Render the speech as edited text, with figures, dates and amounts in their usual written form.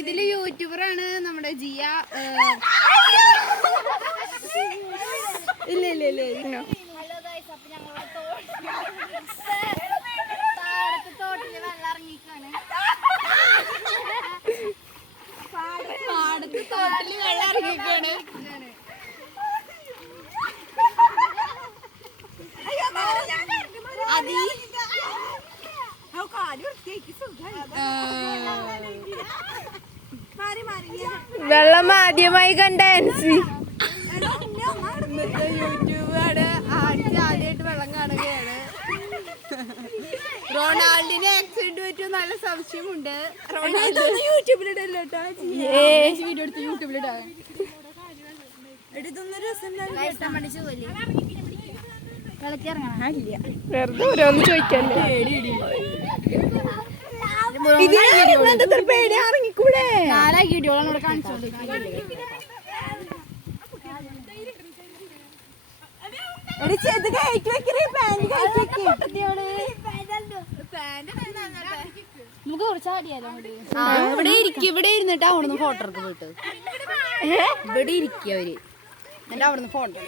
ഇതില് യൂട്യൂബറാണ് നമ്മുടെ ജിയ. ഇല്ല ഇല്ല ഇല്ല ഹലോ ഗൈസ്, അപ്പൊ ഞങ്ങളുടെ തോട്ടില് വെള്ളം ഇറങ്ങിക്കാണ്. പാടത്ത് തോട്ടില് വെള്ളം ഇറങ്ങിക്കാണ്. വെള്ളം ആദ്യമായി കണ്ട ആൻസി യൂട്യൂബാണ്. ആദ്യമായിട്ട് വെള്ളം കാണുകയാണ്. റൊണാൾഡിന് ആക്സിഡന്റ് പറ്റിയ നല്ല സംശയമുണ്ട്. യൂട്യൂബിലിടല്ലോ യൂട്യൂബിലിടാ. വെറുതെ ഓരോന്ന് ചോദിക്കല്ലേ. ഇറങ്ങിക്കൂടെ നമുക്ക് കുറച്ചാടിയാലോ. ഇവിടെ ഇരുന്നിട്ട് അവിടുന്ന് ഫോട്ടോ എടുത്ത് പോയിട്ട് ഇവിടെ ഇരിക്കുക അവര് എന്നിട്ട് അവിടുന്ന് ഫോട്ടോ